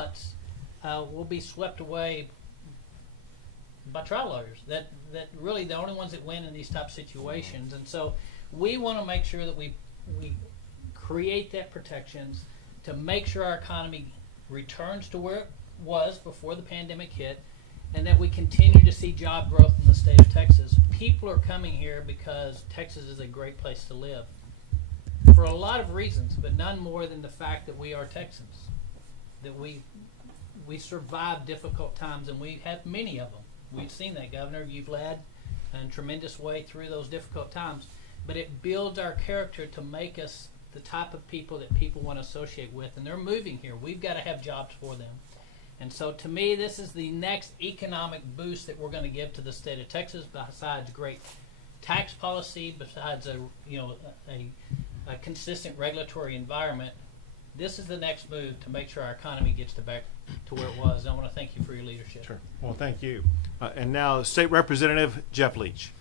months will be swept away by trial lawyers. That really the only ones that win in these type situations. And so we want to make sure that we create that protections to make sure our economy returns to where it was before the pandemic hit, and that we continue to see job growth in the state of Texas. People are coming here because Texas is a great place to live for a lot of reasons, but none more than the fact that we are Texans, that we survive difficult times, and we have many of them. We've seen that, Governor. You've led in a tremendous way through those difficult times, but it builds our character to make us the type of people that people want to associate with, and they're moving here. We've got to have jobs for them. And so to me, this is the next economic boost that we're going to give to the state of Texas, besides great tax policy, besides a consistent regulatory environment. This is the next move to make sure our economy gets back to where it was. And I want to thank you for your leadership. Sure. Well, thank you. And now State Representative Jeff Leach.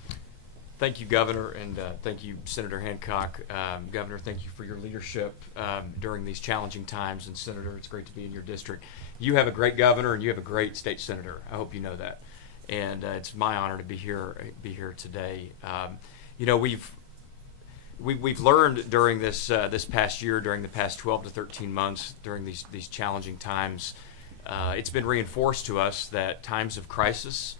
Thank you, Governor, and thank you, Senator Hancock. Governor, thank you for your leadership during these challenging times. And Senator, it's great to be in your district. You have a great governor, and you have a great state senator. I hope you know that. And it's my honor to be here today. We've learned during this past year, during the past 12 to 13 months, during these challenging times, it's been reinforced to us that times of crisis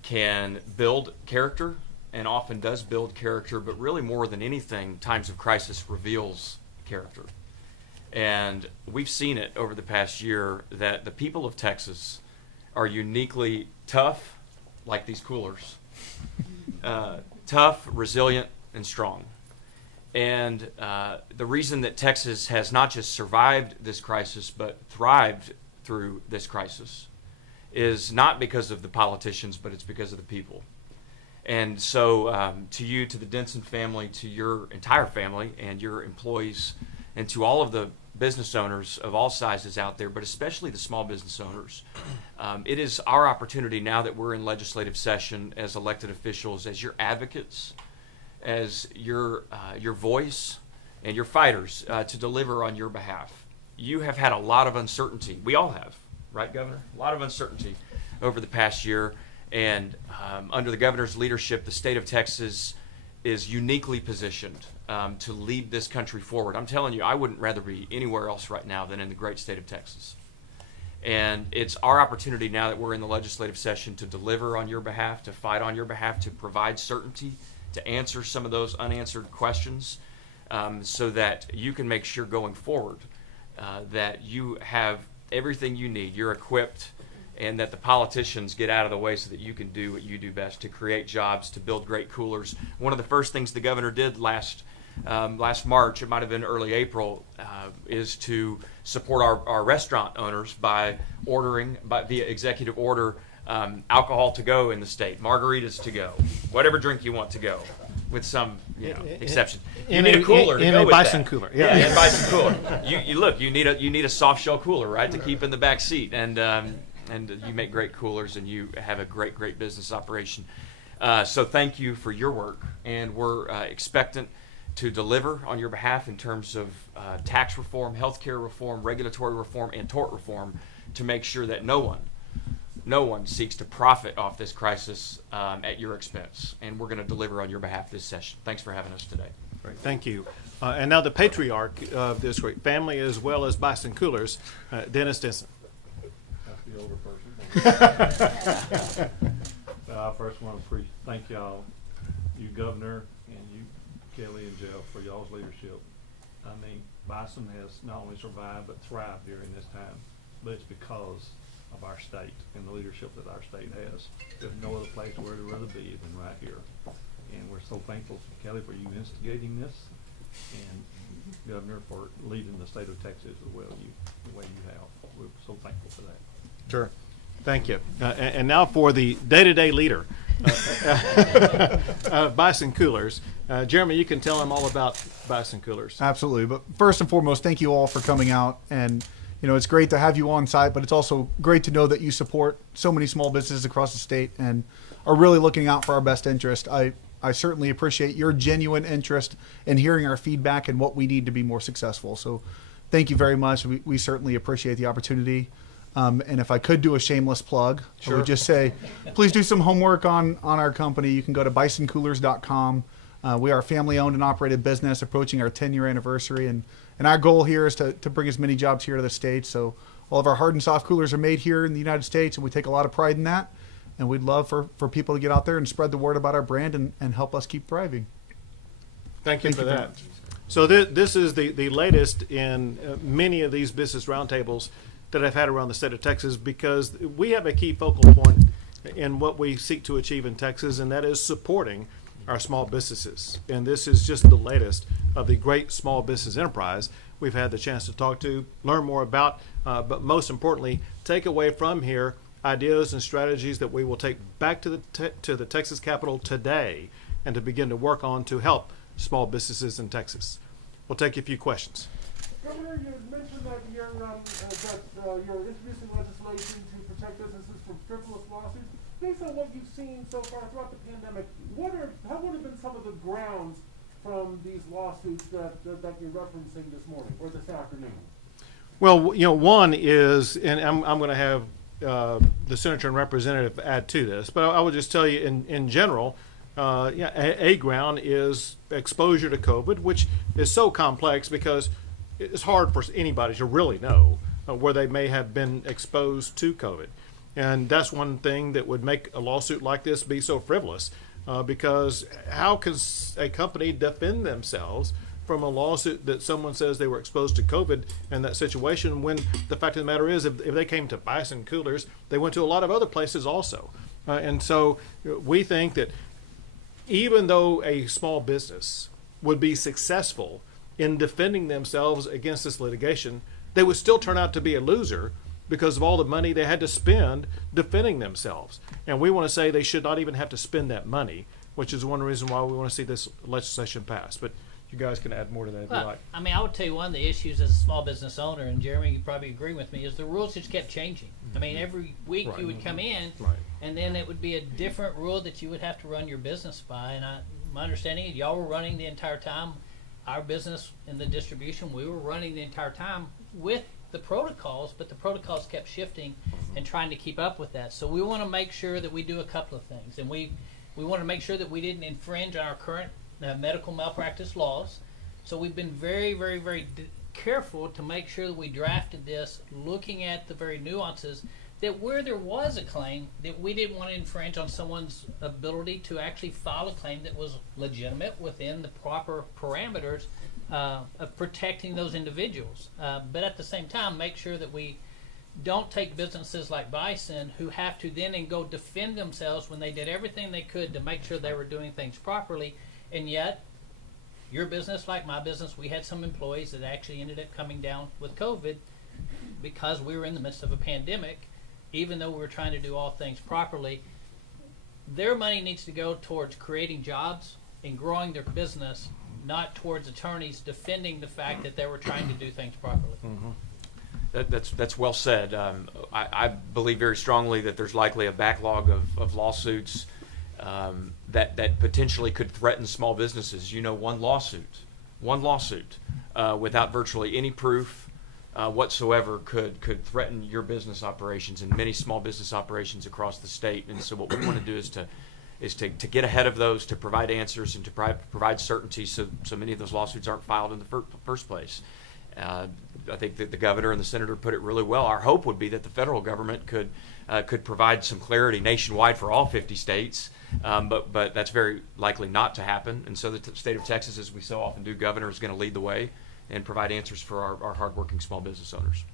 can build character, and often does build character, but really more than anything, times of crisis reveals character. And we've seen it over the past year that the people of Texas are uniquely tough, like these coolers, tough, resilient, and strong. And the reason that Texas has not just survived this crisis, but thrived through this crisis is not because of the politicians, but it's because of the people. And so to you, to the Denson family, to your entire family and your employees, and to all of the business owners of all sizes out there, but especially the small business owners, it is our opportunity now that we're in legislative session as elected officials, as your advocates, as your voice and your fighters to deliver on your behalf. You have had a lot of uncertainty. We all have, right, Governor? A lot of uncertainty over the past year. And under the governor's leadership, the state of Texas is uniquely positioned to lead this country forward. I'm telling you, I wouldn't rather be anywhere else right now than in the great state of Texas. And it's our opportunity now that we're in the legislative session to deliver on your behalf, to fight on your behalf, to provide certainty, to answer some of those unanswered questions, so that you can make sure going forward that you have everything you need, you're equipped, and that the politicians get out of the way so that you can do what you do best, to create jobs, to build great coolers. One of the first things the governor did last March, it might have been early April, is to support our restaurant owners by ordering, via executive order, alcohol to go in the state, margaritas to go, whatever drink you want to go, with some exception. You need a cooler to go with Bison that. Cooler. Yeah, and Bison Cooler. You need a soft shell cooler, right, to keep in the back seat, and you make great coolers, and you have a great business operation. So thank you for your work, and we're expectant to deliver on your behalf in terms of tax reform, healthcare reform, regulatory reform, and tort reform, to make sure that no one seeks to profit off this crisis at your expense. And we're going to deliver on your behalf this session. Thanks for having us today. Great, thank you. And now the patriarch of this great family, as well as Bison Coolers, Dennis Denson. The older person. I first want to thank y'all, you Governor, and you Kelly and Jeff, for y'all's leadership. I mean, Bison has not only survived but thrived during this time, but it's because of our state and the leadership that our state has. There's no other place where to rather be than right here. And we're so thankful, Kelly, for you instigating this, and Governor, for leading the state of Texas the way you have. We're so thankful for that. Sure. Thank you. And now for the day-to-day leader, Bison Coolers. Jeremy, you can tell them all about Bison Coolers. Absolutely. But first and foremost, thank you all for coming out. And, it's great to have you on site, but it's also great to know that you support so many small businesses across the state and are really looking out for our best interest. I certainly appreciate your genuine interest in hearing our feedback and what we need to be more successful. So thank you very much. We certainly appreciate the opportunity. And if I could do a shameless plug, I would just say, please do some homework on our company. You can go to bisoncoolers.com. We are a family-owned and operated business approaching our 10-year anniversary. And our goal here is to bring as many jobs here to the States. So all of our hard and soft coolers are made here in the United States, and we take a lot of pride in that. And we'd love for people to get out there and spread the word about our brand and help us keep thriving. Thank you for very that. much. So this is the latest in many of these business roundtables that I've had around the state of Texas, because we have a key focal point in what we seek to achieve in Texas, and that is supporting our small businesses. And this is just the latest of the great small business enterprise we've had the chance to talk to, learn more about, but most importantly, take away from here ideas and strategies that we will take back to the Texas Capitol today and to begin to work on to help small businesses in Texas. We'll take a few questions. Governor, you had mentioned that you're introducing legislation to protect businesses from frivolous lawsuits. Based on what you've seen so far throughout the pandemic, what would have been some of the grounds from these lawsuits that you're referencing this morning or this afternoon? Well, one is, and I'm going to have the senator and representative add to this, but I would just tell you in general, a ground is exposure to COVID, which is so complex because it's hard for anybody to really know where they may have been exposed to COVID. And that's one thing that would make a lawsuit like this be so frivolous, because how can a company defend themselves from a lawsuit that someone says they were exposed to COVID in that situation, when the fact of the matter is, if they came to Bison Coolers, they went to a lot of other places also. And so we think that even though a small business would be successful in defending themselves against this litigation, they would still turn out to be a loser because of all the money they had to spend defending themselves. And we want to say they should not even have to spend that money, which is one reason why we want to see this legislation passed. But you guys can add more to that if you like. I mean, I would tell you one of the issues as a small business owner, and Jeremy, you probably agree with me, is the rules just kept changing. I mean, every week you would come in, and then it would be a different rule that you would have to run your business by. And my understanding is y'all were running the entire time. Our business in the distribution, we were running the entire time with the protocols, but the protocols kept shifting and trying to keep up with that. So we want to make sure that we do a couple of things, and we want to make sure that we didn't infringe on our current medical malpractice laws. So we've been very, very, very careful to make sure that we drafted this looking at the very nuances, that where there was a claim, that we didn't want to infringe on someone's ability to actually file a claim that was legitimate within the proper parameters of protecting those individuals. But at the same time, make sure that we don't take businesses like Bison, who have to then go defend themselves when they did everything they could to make sure they were doing things properly. And yet, your business, like my business, we had some employees that actually ended up coming down with COVID because we were in the midst of a pandemic. Even though we were trying to do all things properly, their money needs to go towards creating jobs and growing their business, not towards attorneys defending the fact that they were trying to do things properly. That's well said. I believe very strongly that there's likely a backlog of lawsuits that potentially could threaten small businesses. One lawsuit without virtually any proof whatsoever could threaten your business operations and many small business operations across the state. And so what we want to do is to get ahead of those, to provide answers and to provide certainty so many of those lawsuits aren't filed in the first place. I think that the governor and the senator put it really well. Our hope would be that the federal government could provide some clarity nationwide for all 50 states, but that's very likely not to happen. And so the state of Texas, as we so often do, governor is going to lead the way and provide answers for our hardworking small business owners.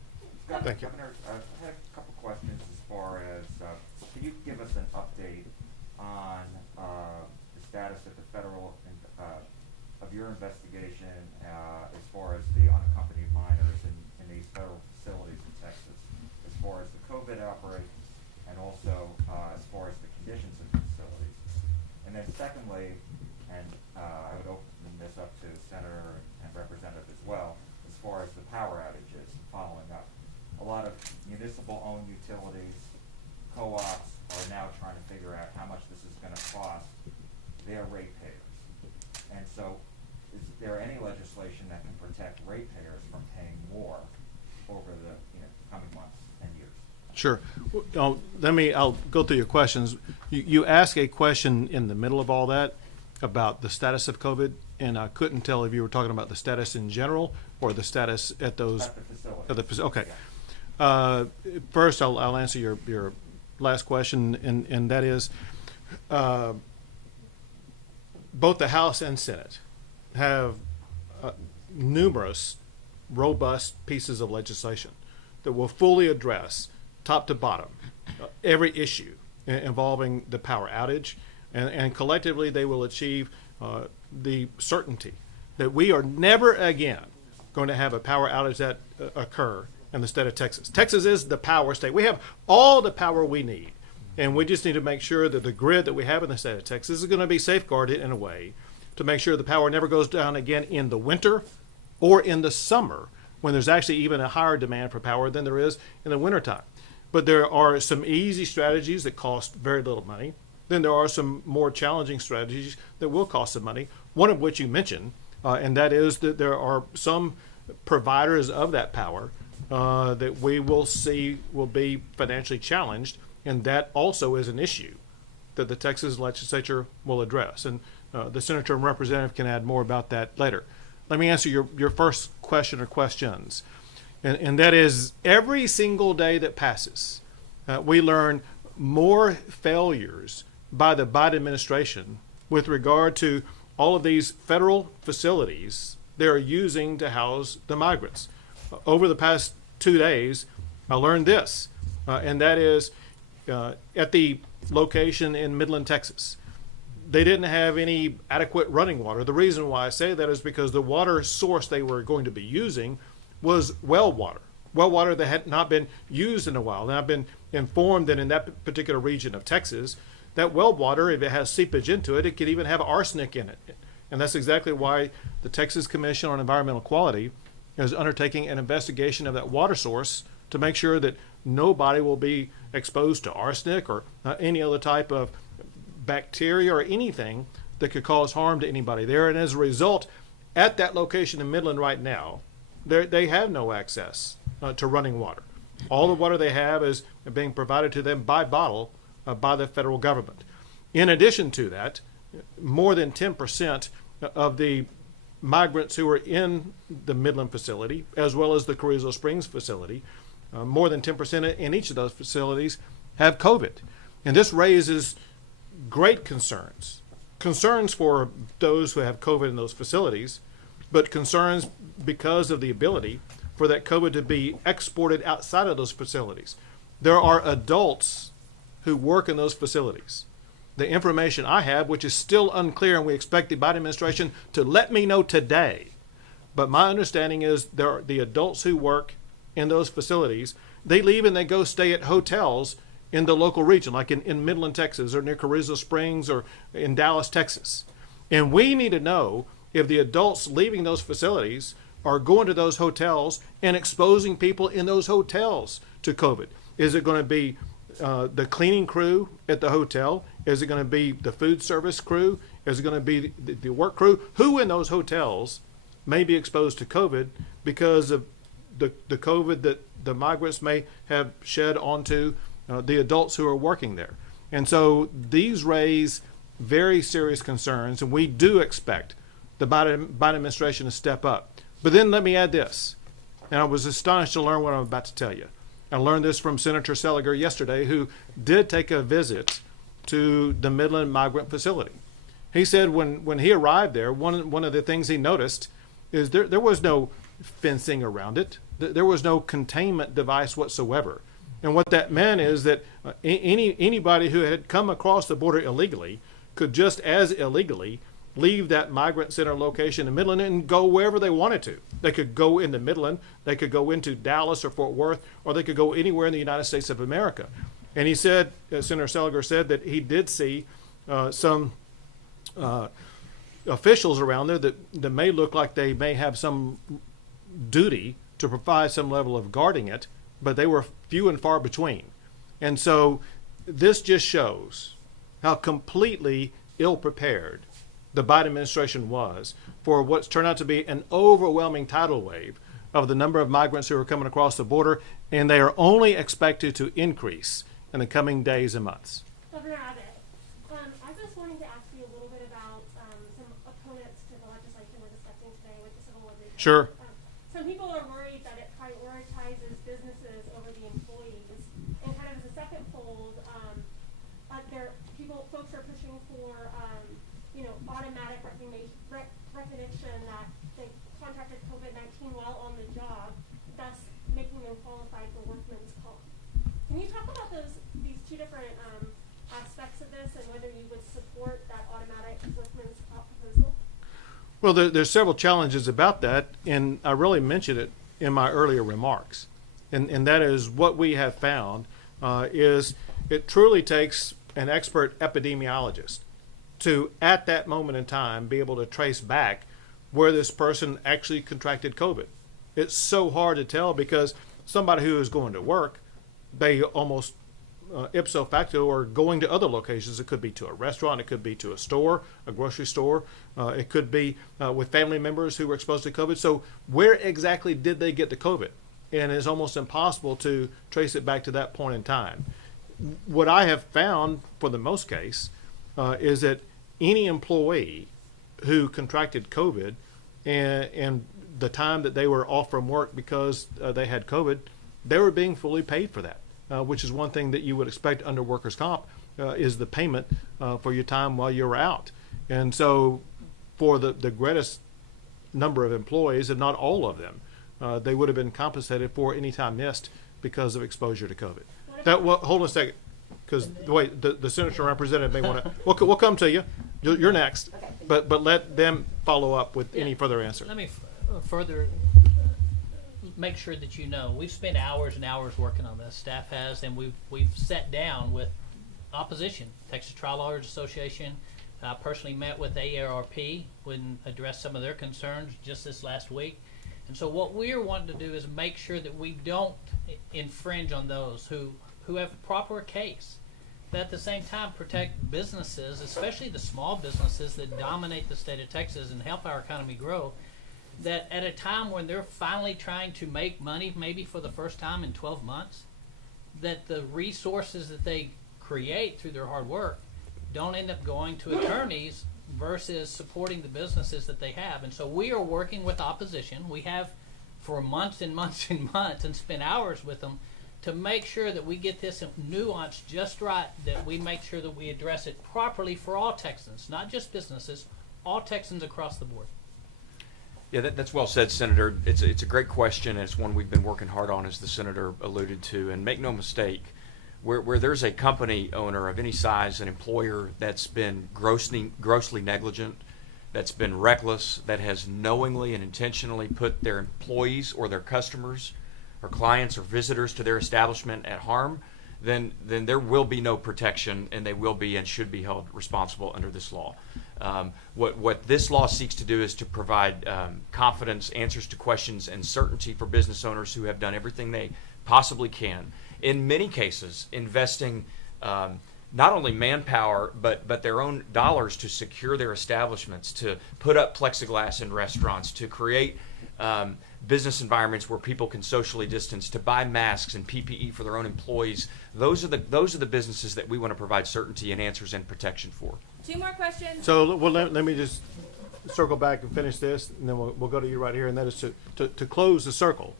Thank you. Governor, I had a couple questions as far as, can you give us an update on the status at the federal of your investigation as far as the unaccompanied minors in these federal facilities in Texas, as far as the COVID outbreak and also as far as the conditions of the facilities? And then secondly, and I would open this up to Senator and Representative as well, as far as the power outages and following up. A lot of municipal-owned utilities, co-ops are now trying to figure out how much this is going to cost their ratepayers. And so is there any legislation that can protect ratepayers from paying more over the coming months and years? Sure. I'll go through your questions. You asked a question in the middle of all that about the status of COVID, and I couldn't tell if you were talking about the status in general or the status at those. At the facility. Okay. Yeah. First, I'll answer your last question, and that is, both the House and Senate have numerous robust pieces of legislation that will fully address, top to bottom, every issue involving the power outage, and collectively they will achieve the certainty that we are never again going to have a power outage that occur in the state of Texas. Texas is the power state. We have all the power we need, and we just need to make sure that the grid that we have in the state of Texas is going to be safeguarded in a way to make sure the power never goes down again in the winter or in the summer, when there's actually even a higher demand for power than there is in the wintertime. But there are some easy strategies that cost very little money. Then there are some more challenging strategies that will cost some money, one of which you mentioned, and that is that there are some providers of that power that we will see will be financially challenged, and that also is an issue that the Texas legislature will address. And the senator and representative can add more about that later. Let me answer your first question or questions. And that is, every single day that passes, we learn more failures by the Biden administration with regard to all of these federal facilities they're using to house the migrants. Over the past 2 days, I learned this, and that is at the location in Midland, Texas, they didn't have any adequate running water. The reason why I say that is because the water source they were going to be using was well water that had not been used in a while. And I've been informed that in that particular region of Texas, that well water, if it has seepage into it, it could even have arsenic in it. And that's exactly why the Texas Commission on Environmental Quality is undertaking an investigation of that water source to make sure that nobody will be exposed to arsenic or any other type of bacteria or anything that could cause harm to anybody there. And as a result, at that location in Midland right now, they have no access to running water. All the water they have is being provided to them by bottle by the federal government. In addition to that, more than 10% of the migrants who are in the Midland facility, as well as the Carrizo Springs facility, more than 10% in each of those facilities have COVID. And this raises great concerns for those who have COVID in those facilities, but concerns because of the ability for that COVID to be exported outside of those facilities. There are adults who work in those facilities. The information I have, which is still unclear, and we expect the Biden administration to let me know today, but my understanding is the adults who work in those facilities, they leave and they go stay at hotels in the local region, like in Midland, Texas, or near Carrizo Springs, or in Dallas, Texas. And we need to know if the adults leaving those facilities are going to those hotels and exposing people in those hotels to COVID. Is it going to be the cleaning crew at the hotel? Is it going to be the food service crew? Is it going to be the work crew? Who in those hotels may be exposed to COVID because of the COVID that the migrants may have shed onto the adults who are working there? And so these raise very serious concerns, and we do expect the Biden administration to step up. But then let me add this, and I was astonished to learn what I'm about to tell you. I learned this from Senator Seliger yesterday, who did take a visit to the Midland migrant facility. He said when he arrived there, one of the things he noticed is there was no fencing around it. There was no containment device whatsoever. And what that meant is that anybody who had come across the border illegally could just as illegally leave that migrant center location in Midland and go wherever they wanted to. They could go into Midland, they could go into Dallas or Fort Worth, or they could go anywhere in the United States of America. And he said, Senator Seliger said, that he did see some officials around there that may look like they may have some duty to provide some level of guarding it, but they were few and far between. And so this just shows how completely ill-prepared the Biden administration was for what's turned out to be an overwhelming tidal wave of the number of migrants who are coming across the border, and they are only expected to increase in the coming days and months. Governor Abbott, I just wanted to ask you a little bit about some opponents to the legislation we're discussing today with the civil liberties. Sure. Some people are worried that it prioritizes businesses over the employees, and kind of as a second fold, folks are pushing for automatic recognition that they contracted COVID-19 while on the job, thus making them qualified for workman's comp. Can you talk about these two different aspects of this and whether you would support that automatic workman's comp proposal? Well, there's several challenges about that, and I really mentioned it in my earlier remarks. And that is what we have found is it truly takes an expert epidemiologist to, at that moment in time, be able to trace back where this person actually contracted COVID. It's so hard to tell because somebody who is going to work, they almost ipso facto are going to other locations. It could be to a restaurant, it could be to a store, a grocery store, it could be with family members who were exposed to COVID. So where exactly did they get the COVID? And it's almost impossible to trace it back to that point in time. What I have found for the most case is that any employee who contracted COVID and the time that they were off from work because they had COVID, they were being fully paid for that, which is one thing that you would expect under workers' comp is the payment for your time while you're out. And so for the greatest number of employees, and not all of them, they would have been compensated for any time missed because of exposure to COVID. Hold on a second, because the senator representative may want to. We'll come to you. You're next, but let them follow up with any further answer. Let me further make sure that you know we've spent hours and hours working on this. Staff has, and we've sat down with opposition, Texas Trial Lawyers Association. I personally met with AARP and addressed some of their concerns just this last week. And so what we're wanting to do is make sure that we don't infringe on those who have a proper case, but at the same time protect businesses, especially the small businesses that dominate the state of Texas and help our economy grow, that at a time when they're finally trying to make money, maybe for the first time in 12 months, that the resources that they create through their hard work don't end up going to attorneys versus supporting the businesses that they have. And so we are working with opposition. We have for months and months and months and spent hours with them to make sure that we get this nuance just right, that we make sure that we address it properly for all Texans, not just businesses, all Texans across the board. Yeah, that's well said, Senator. It's a great question, and it's one we've been working hard on, as the Senator alluded to. And make no mistake, where there's a company owner of any size, an employer that's been grossly negligent, that's been reckless, that has knowingly and intentionally put their employees or their customers or clients or visitors to their establishment at harm, then there will be no protection, and they will be and should be held responsible under this law. What this law seeks to do is to provide confidence, answers to questions, and certainty for business owners who have done everything they possibly can. In many cases, investing not only manpower but their own dollars to secure their establishments, to put up plexiglass in restaurants, to create business environments where people can socially distance, to buy masks and PPE for their own employees. Those are the businesses that we want to provide certainty and answers and protection for. 2 more questions. So let me just circle back and finish this, and then we'll go to you right here, and that is to close the circle,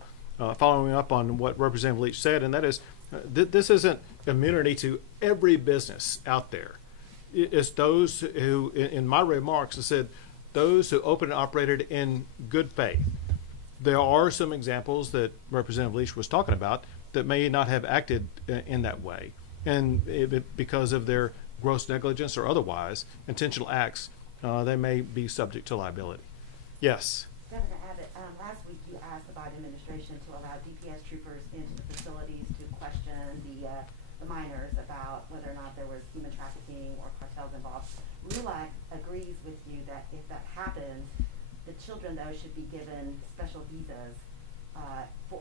following up on what Representative Leach said, and that is this isn't immunity to every business out there. It's those who, in my remarks, I said those who opened and operated in good faith. There are some examples that Representative Leach was talking about that may not have acted in that way, and because of their gross negligence or otherwise intentional acts, they may be subject to liability. Yes. Governor Abbott, last week you asked the Biden administration to allow DPS troopers into the facilities to question the minors about whether or not there was human trafficking or cartels involved. RULAC agrees with you that if that happens, the children, though, should be given special visas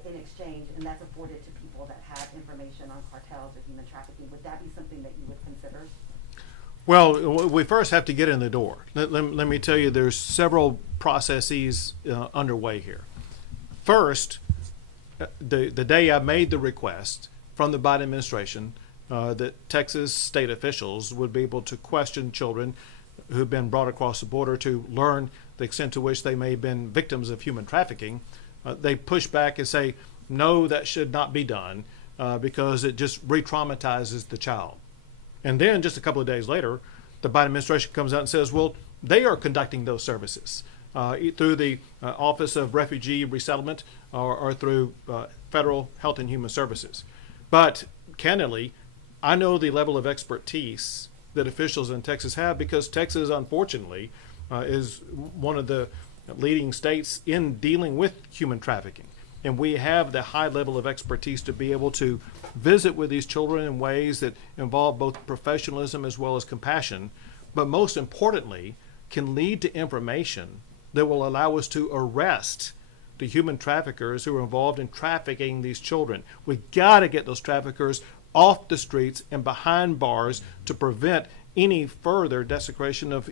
in exchange, and that's afforded to people that have information on cartels or human trafficking. Would that be something that you would consider? Well, we first have to get in the door. Let me tell you, there's several processes underway here. First, the day I made the request from the Biden administration that Texas state officials would be able to question children who've been brought across the border to learn the extent to which they may have been victims of human trafficking, they push back and say, no, that should not be done because it just re-traumatizes the child. And then just a couple of days later, the Biden administration comes out and says, well, they are conducting those services through the Office of Refugee Resettlement or through Federal Health and Human Services. But candidly, I know the level of expertise that officials in Texas have because Texas, unfortunately, is one of the leading states in dealing with human trafficking. And we have the high level of expertise to be able to visit with these children in ways that involve both professionalism as well as compassion, but most importantly, can lead to information that will allow us to arrest the human traffickers who are involved in trafficking these children. We got to get those traffickers off the streets and behind bars to prevent any further desecration of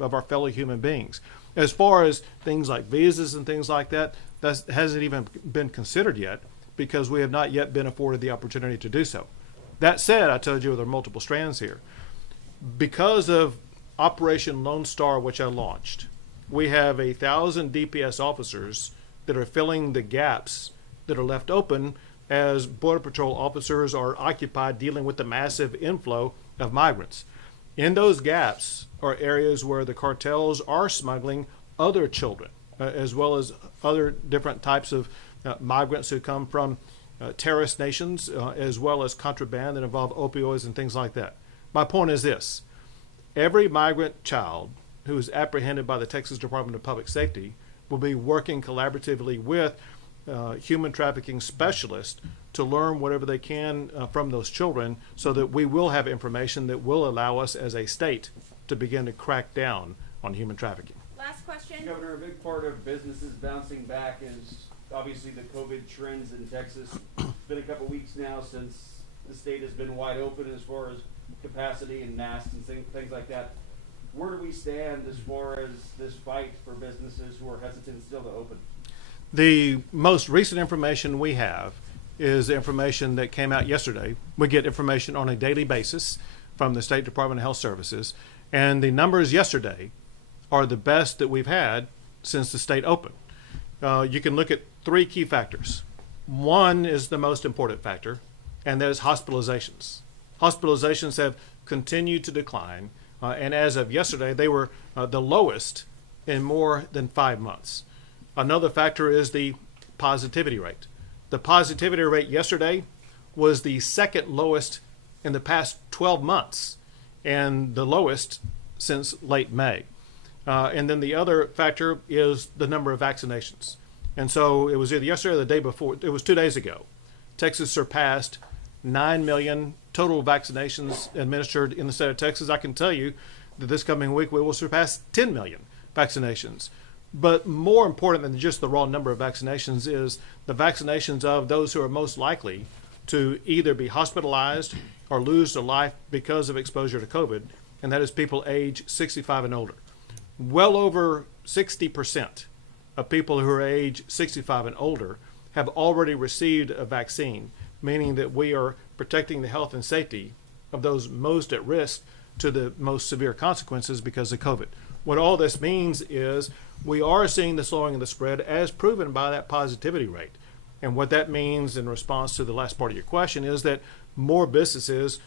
our fellow human beings. As far as things like visas and things like that, that hasn't even been considered yet because we have not yet been afforded the opportunity to do so. That said, I told you there are multiple strands here. Because of Operation Lone Star, which I launched, we have 1,000 DPS officers that are filling the gaps that are left open as Border Patrol officers are occupied dealing with the massive inflow of migrants. In those gaps are areas where the cartels are smuggling other children, as well as other different types of migrants who come from terrorist nations, as well as contraband that involve opioids and things like that. My point is this. Every migrant child who is apprehended by the Texas Department of Public Safety will be working collaboratively with human trafficking specialists to learn whatever they can from those children so that we will have information that will allow us as a state to begin to crack down on human trafficking. Last question. Governor, a big part of businesses bouncing back is obviously the COVID trends in Texas. It's been a couple weeks now since the state has been wide open as far as capacity and masks and things like that. Where do we stand as far as this fight for businesses who are hesitant still to open? The most recent information we have is information that came out yesterday. We get information on a daily basis from the State Department of Health Services, and the numbers yesterday are the best that we've had since the state opened. You can look at three key factors. One is the most important factor, and that is hospitalizations. Hospitalizations have continued to decline, and as of yesterday, they were the lowest in more than 5 months. Another factor is the positivity rate. The positivity rate yesterday was the second lowest in the past 12 months and the lowest since late May. And then the other factor is the number of vaccinations. And so it was either yesterday or the day before, it was 2 days ago. Texas surpassed 9 million total vaccinations administered in the state of Texas. I can tell you that this coming week we will surpass 10 million vaccinations. But more important than just the raw number of vaccinations is the vaccinations of those who are most likely to either be hospitalized or lose their life because of exposure to COVID, and that is people age 65 and older. Well over 60% of people who are age 65 and older have already received a vaccine, meaning that we are protecting the health and safety of those most at risk to the most severe consequences because of COVID. What all this means is we are seeing the slowing of the spread as proven by that positivity rate. And what that means in response to the last part of your question is that more businesses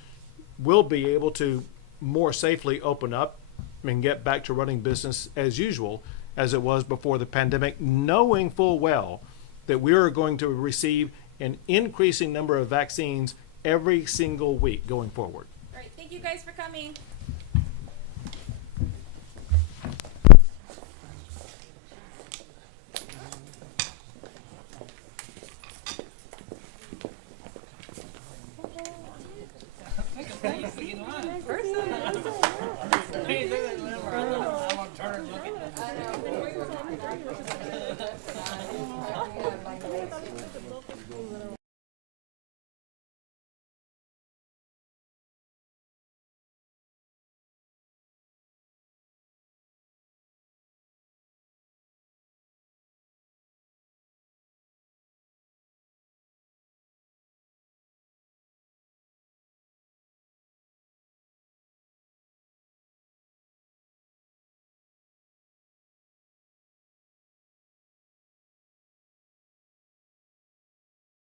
will be able to more safely open up and get back to running business as usual as it was before the pandemic, knowing full well that we are going to receive an increasing number of vaccines every single week going forward. All right, thank you guys for coming. I'm gonna turn and look at this.